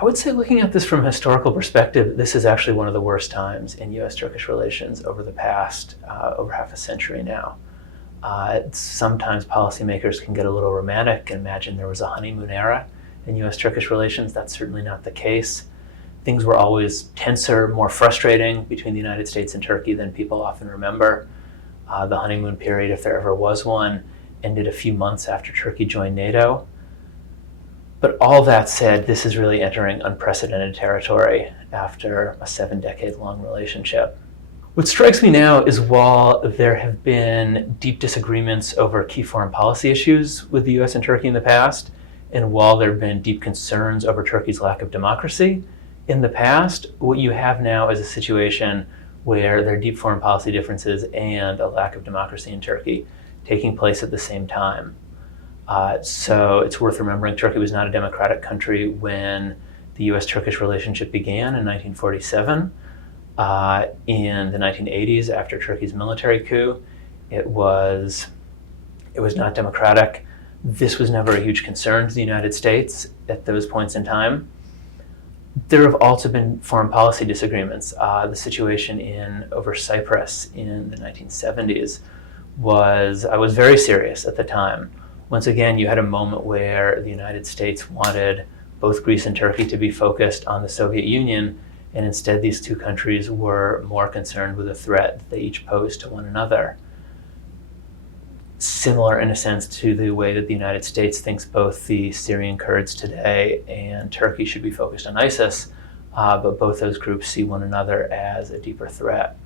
I would say, looking at this from a historical perspective, this is actually one of the worst times in U.S.-Turkish relations over the past over half a century now. Sometimes policymakers can get a little romantic and imagine there was a honeymoon era in U.S.-Turkish relations. That's certainly not the case. Things were always tenser, more frustrating between the United States and Turkey than people often remember. The honeymoon period, if there ever was one, ended a few months after Turkey joined NATO. But all that said, this is really entering unprecedented territory after a 7-decade-long relationship. What strikes me now is, while there have been deep disagreements over key foreign policy issues with the US and Turkey in the past, and while there have been deep concerns over Turkey's lack of democracy in the past, what you have now is a situation where there are deep foreign policy differences and a lack of democracy in Turkey taking place at the same time. So it's worth remembering Turkey was not a democratic country when the US-Turkish relationship began in 1947. In the 1980s, after Turkey's military coup, it was not democratic. This was never a huge concern to the United States at those points in time. There have also been foreign policy disagreements. The situation over Cyprus in the 1970s was very serious at the time. Once again, you had a moment where the United States wanted both Greece and Turkey to be focused on the Soviet Union, and instead these two countries were more concerned with the threat that they each posed to one another. Similar, in a sense, to the way that the United States thinks both the Syrian Kurds today and Turkey should be focused on ISIS, but both those groups see one another as a deeper threat.